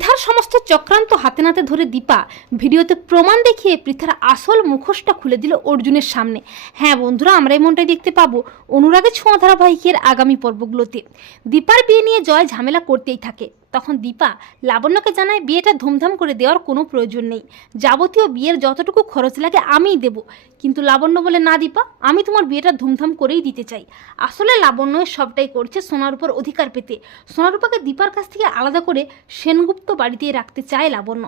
পৃথার সমস্ত চক্রান্ত হাতে নাতে ধরে দীপা ভিডিওতে প্রমাণ দেখিয়ে পৃথার আসল মুখোশটা খুলে দিল অর্জুনের সামনে। হ্যাঁ বন্ধুরা, আমরা মনটাই দেখতে পাবো অনুরাগের ছোঁয়া ধারাবাহিকের আগামী পর্বগুলোতে। দীপার বিয়ে নিয়ে জয় ঝামেলা করতেই থাকে। তখন দীপা লাবণ্যকে জানায় বিয়েটা ধুমধাম করে দেওয়ার কোনো প্রয়োজন নেই। যাবতীয় বিয়ের যতটুকু খরচ লাগে আমিই দেব। কিন্তু লাবণ্য বলে, না দীপা, আমি তোমার বিয়েটা ধুমধাম করেই দিতে চাই। আসলে লাবণ্য সবটাই করছে সোনার উপর অধিকার পেতে। সোনারূপাকে দীপার কাছ থেকে আলাদা করে সেনগুপ্ত বাড়িতে রাখতে চায় লাবণ্য।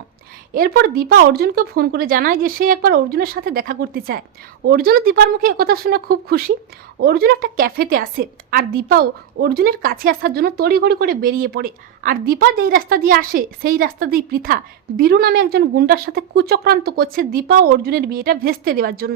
এরপর দীপা অর্জুনকে ফোন করে জানায় যে সে একবার অর্জুনের সাথে দেখা করতে চায়। অর্জুন দীপার মুখে একথা শুনে খুব খুশি। অর্জুন একটা ক্যাফেতে আসে, আর দীপাও অর্জুনের কাছে আসার জন্য তড়িঘড়ি করে বেরিয়ে পড়ে। আর দীপা যেই রাস্তা দিয়ে আসে, সেই রাস্তা দিয়ে পৃথা। বীরু নামে একজন গুন্ডার সাথে কুচক্রান্ত করছে দীপা ও অর্জুনের বিয়েটা ভেস্তে দেওয়ার জন্য।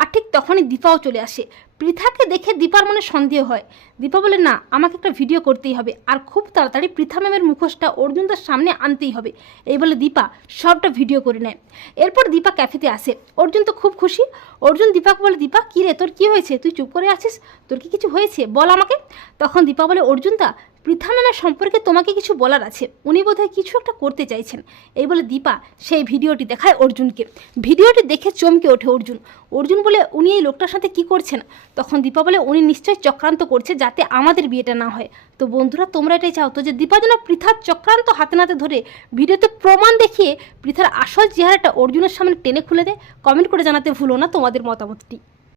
আর ঠিক তখনই দীপাও চলে আসে। পৃথাকে দেখে দীপার মনে সন্দেহ হয়। দীপা বলে, না, আমাকে একটা ভিডিও করতেই হবে। আর খুব তাড়াতাড়ি পৃথা ম্যামের মুখোশটা অর্জুনদার সামনে আনতেই হবে। এই বলে দীপা সবটা ভিডিও করে নেয়। এরপর দীপা ক্যাফেতে আসে। অর্জুন তো খুব খুশি। অর্জুন দীপাকে বলে, দীপা, কী রে, তোর কী হয়েছে? তুই চুপ করে আছিস? তোর কি কিছু হয়েছে? বল আমাকে। তখন দীপা বলে, অর্জুনদা পৃথা ম্যামের সম্পর্কে তোমাকে কিছু বলার আছে। উনি বোধহয় কিছু একটা করতে চাইছেন। এই বলে দীপা সেই ভিডিওটি দেখায় অর্জুনকে। ভিডিওটি দেখে চমকে ওঠে অর্জুন। অর্জুন বলে, উনি এই লোকটার সাথে কি করছেন? তখন দীপা বলে, উনি নিশ্চয়ই চক্রান্ত করছে যাতে আমাদের বিয়েটা না হয়। তো বন্ধুরা, তোমরা এটাই চাও। তো যে দীপা যেন পৃথার চক্রান্ত হাতে নাতে ধরে ভিডিওতে প্রমাণ দেখিয়ে পৃথার আসল চেহারাটা অর্জুনের সামনে টেনে খুলে দেয়, কমেন্ট করে জানাতে ভুলো না তোমাদের মতামতটি।